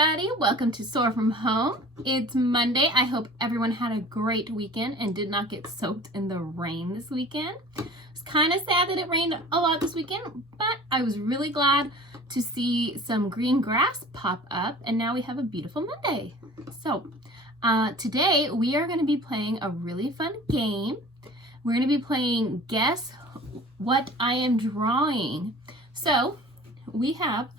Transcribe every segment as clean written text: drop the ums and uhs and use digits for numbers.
everybody. Welcome to SOAR from Home. It's Monday. I hope everyone had a great weekend and did not get soaked in the rain this weekend. It's kind of sad that it rained a lot this weekend, but I was really glad to see some green grass pop up, and now we have a beautiful Monday. So today we are going to be playing a really fun game. We're going to be playing Guess What I Am Drawing. So we have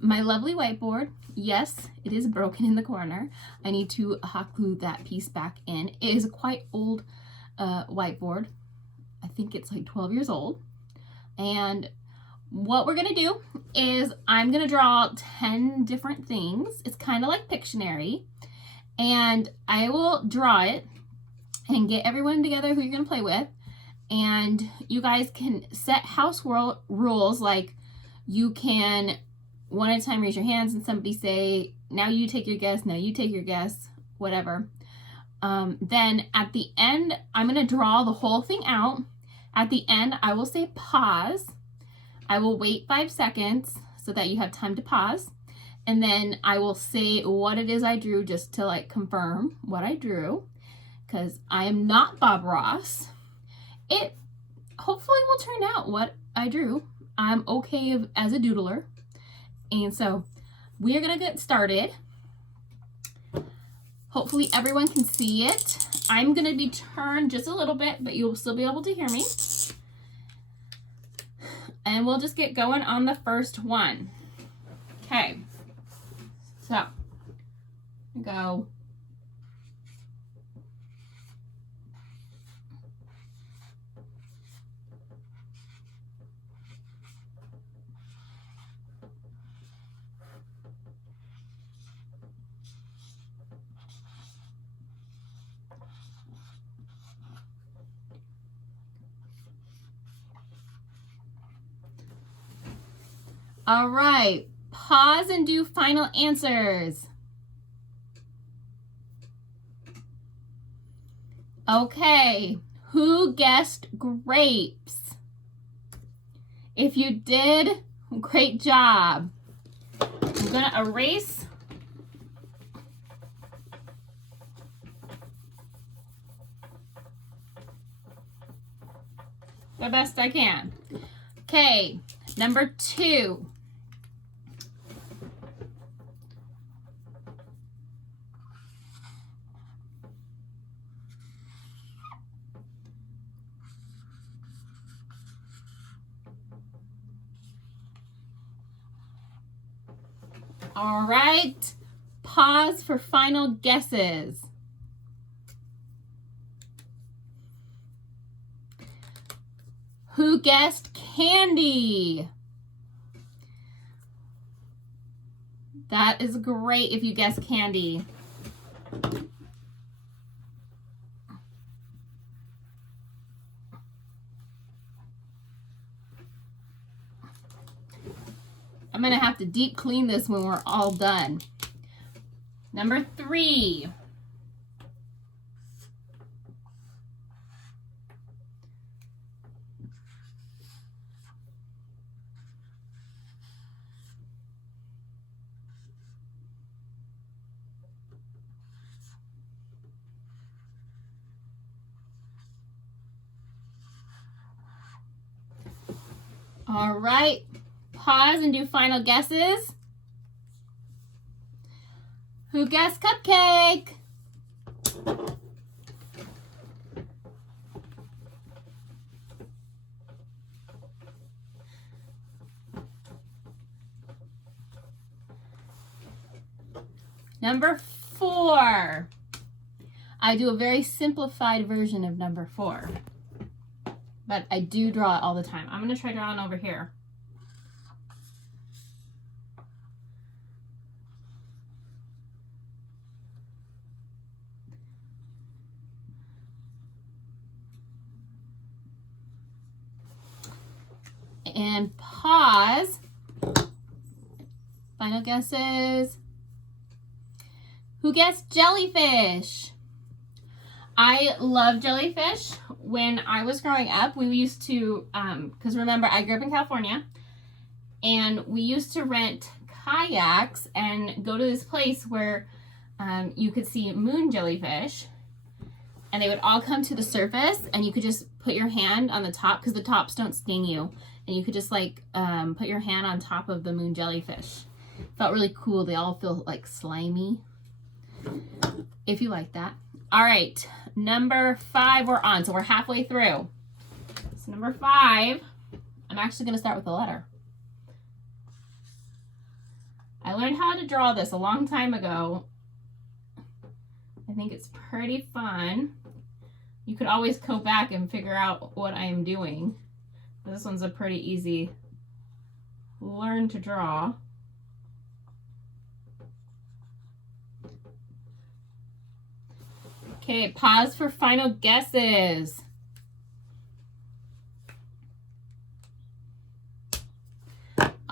my lovely whiteboard. Yes, it is broken in the corner. I need to hot glue that piece back in. It is a quite old whiteboard. I think it's like 12 years old. And what we're gonna do is I'm gonna draw 10 different things. It's kind of like Pictionary. And I will draw it and get everyone together who you're gonna play with. And you guys can set house rules, like you can one at a time raise your hands and somebody say, now you take your guess, now you take your guess, whatever. Then at the end, I'm going to draw the whole thing out. At the end, I will say pause. I will wait 5 seconds so that you have time to pause. And then I will say what it is I drew, just to like confirm what I drew, because I am not Bob Ross. It hopefully will turn out what I drew. I'm okay as a doodler. And so we're gonna get started. Hopefully everyone can see it. I'm gonna be turned just a little bit, but you'll still be able to hear me. And we'll just get going on the first one. Okay, so go. All right, pause and do final answers. Okay, who guessed grapes? If you did, great job. I'm gonna erase. The best I can. Okay, number 2. All right, pause for final guesses. Who guessed candy? That is great if you guessed candy. I'm gonna have to deep clean this when we're all done. Number 3. All right. Pause and do final guesses. Who guessed cupcake? Number 4. I do a very simplified version of number 4, but I do draw it all the time. I'm going to try drawing over here. And pause. Final guesses. Who guessed jellyfish? I love jellyfish. When I was growing up, we used to, because remember, I grew up in California, and we used to rent kayaks and go to this place where you could see moon jellyfish, and they would all come to the surface, and you could just put your hand on the top because the tops don't sting you, and you could just like put your hand on top of the moon jellyfish. Felt really cool. They all feel like slimy, if you like that. All right, number 5 we're on, so we're halfway through. So number 5, I'm actually going to start with a letter. I learned how to draw this a long time ago. I think it's pretty fun. You could always go back and figure out what I am doing. This one's a pretty easy learn to draw. Okay, pause for final guesses.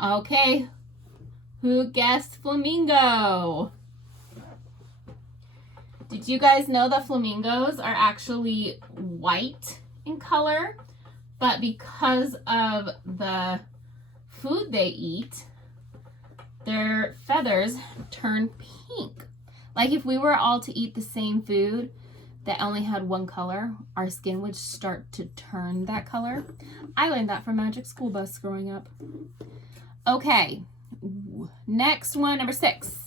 Okay, who guessed flamingo? Did you guys know that flamingos are actually white in color, but because of the food they eat, their feathers turn pink? Like if we were all to eat the same food that only had one color, our skin would start to turn that color. I learned that from Magic School Bus growing up. Okay, next one, number 6.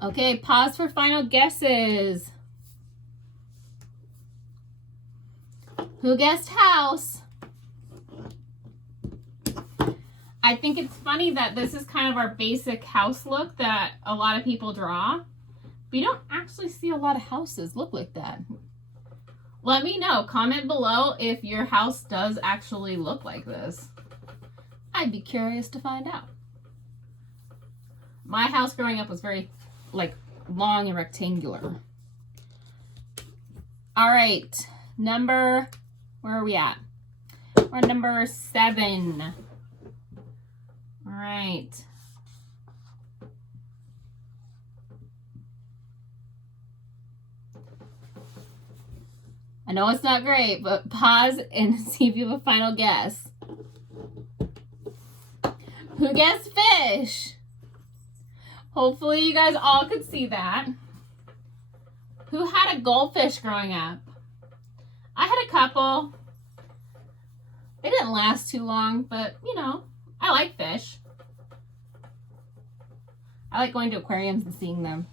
Okay, pause for final guesses. Who guessed house? I think it's funny that this is kind of our basic house look that a lot of people draw. We don't actually see a lot of houses look like that. Let me know. Comment below if your house does actually look like this. I'd be curious to find out. My house growing up was very like long and rectangular. All right, where are we at? We're on number 7. All right. I know it's not great, but pause and see if you have a final guess. Who guessed fish? Hopefully you guys all could see that. Who had a goldfish growing up? I had a couple. They didn't last too long, but you know, I like fish. I like going to aquariums and seeing them.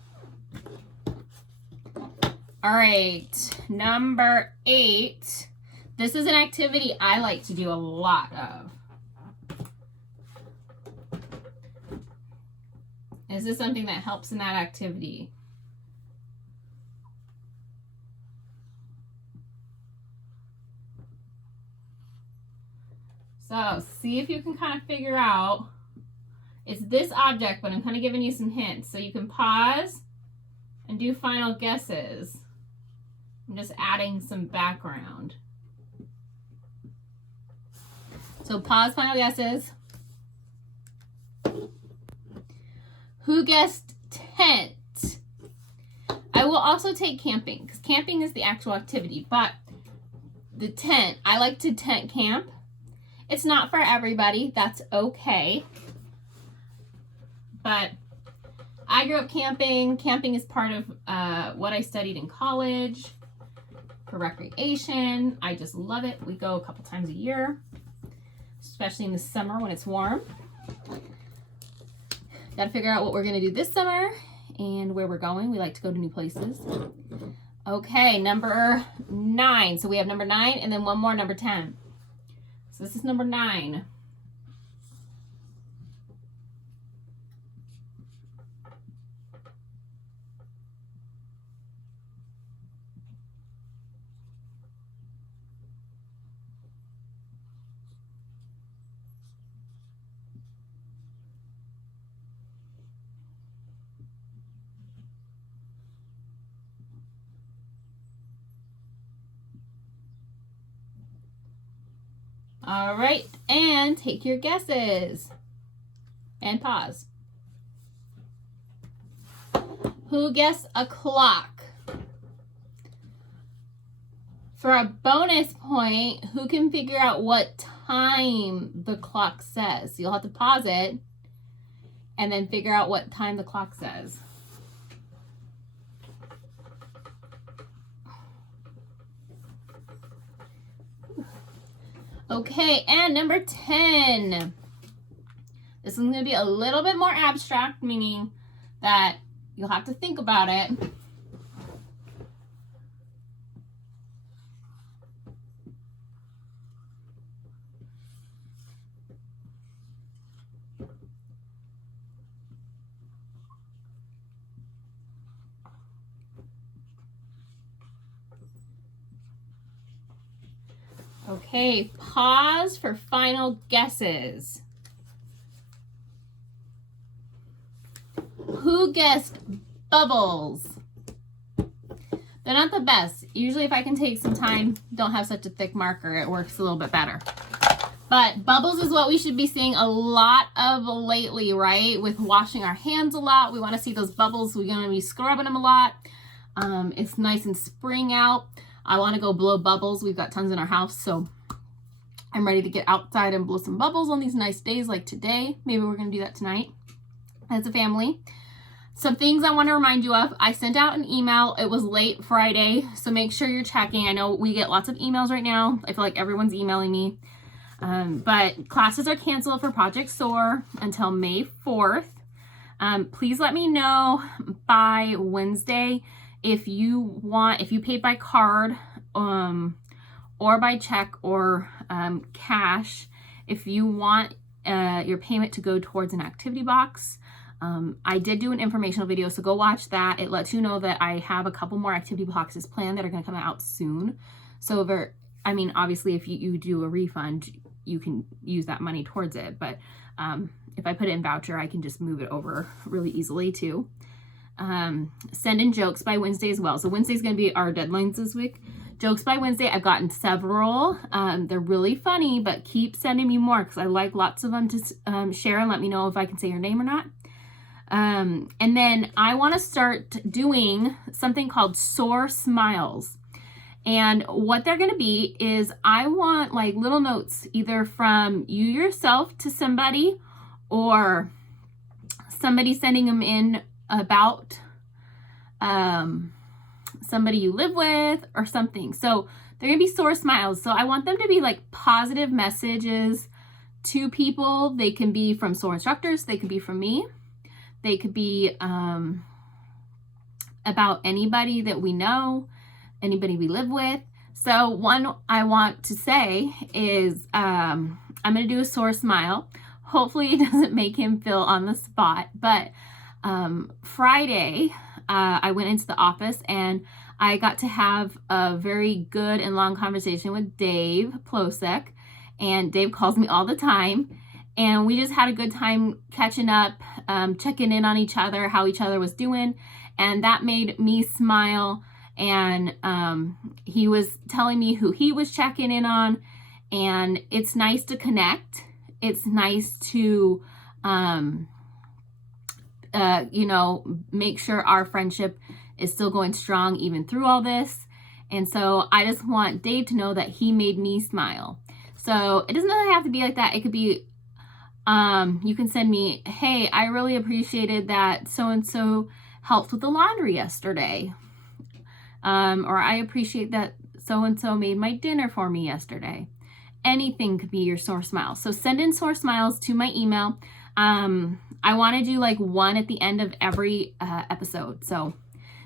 All right, number 8. This is an activity I like to do a lot of. Is this something that helps in that activity? So see if you can kind of figure out. It's this object, but I'm kind of giving you some hints. So you can pause and do final guesses. I'm just adding some background. So pause, final guesses. Who guessed tent? I will also take camping because camping is the actual activity, but the tent, I like to tent camp. It's not for everybody, that's okay. But I grew up camping. Camping is part of what I studied in college for recreation. I just love it. We go a couple times a year, especially in the summer when it's warm. Got to figure out what we're going to do this summer and where we're going. We like to go to new places. Okay, number 9. So we have number 9 and then one more, number 10. So this is number 9. All right, and take your guesses. And pause. Who guessed a clock? For a bonus point, who can figure out what time the clock says? You'll have to pause it and then figure out what time the clock says. Okay, and number 10. This is going to be a little bit more abstract, meaning that you'll have to think about it. Okay, pause for final guesses. Who guessed bubbles? They're not the best. Usually if I can take some time, don't have such a thick marker, it works a little bit better. But bubbles is what we should be seeing a lot of lately, right? With washing our hands a lot. We want to see those bubbles. We're going to be scrubbing them a lot. It's nice and spring out. I want to go blow bubbles. We've got tons in our house, so I'm ready to get outside and blow some bubbles on these nice days like today. Maybe we're going to do that tonight as a family. Some things I want to remind you of. I sent out an email. It was late Friday, so make sure you're checking. I know we get lots of emails right now. I feel like everyone's emailing me. But classes are canceled for Project SOAR until May 4th. Please let me know by Wednesday if you paid by card or by check or cash, if you want your payment to go towards an activity box. I did do an informational video, so go watch that. It lets you know that I have a couple more activity boxes planned that are going to come out soon. So obviously if you do a refund, you can use that money towards it. But if I put it in voucher, I can just move it over really easily too. Send in jokes by Wednesday as well. So Wednesday's going to be our deadlines this week. Jokes by Wednesday, I've gotten several. They're really funny, but keep sending me more because I like lots of them to share and let me know if I can say your name or not. And then I want to start doing something called SOAR Smiles. And what they're going to be is I want like little notes either from you yourself to somebody or somebody sending them in about somebody you live with or something. So they're going to be SOAR Smiles. So I want them to be like positive messages to people. They can be from SOAR instructors. They could be from me. They could be about anybody that we know, anybody we live with. So one I want to say is I'm going to do a SOAR Smile. Hopefully it doesn't make him feel on the spot. But Friday, I went into the office and I got to have a very good and long conversation with Dave Plosek. And Dave calls me all the time. And we just had a good time catching up, checking in on each other, how each other was doing. And that made me smile. And he was telling me who he was checking in on. And it's nice to connect. It's nice to, make sure our friendship is still going strong even through all this. And so I just want Dave to know that he made me smile. So it doesn't really have to be like that. It could be, you can send me, hey, I really appreciated that so-and-so helped with the laundry yesterday. Or I appreciate that so-and-so made my dinner for me yesterday. Anything could be your SOAR Smile. So send in SOAR Smiles to my email. I want to do like one at the end of every episode. So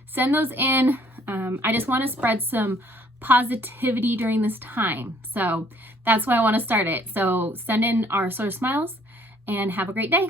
send those in. I just want to spread some positivity during this time. So that's why I want to start it. So send in our SOAR Smiles and have a great day.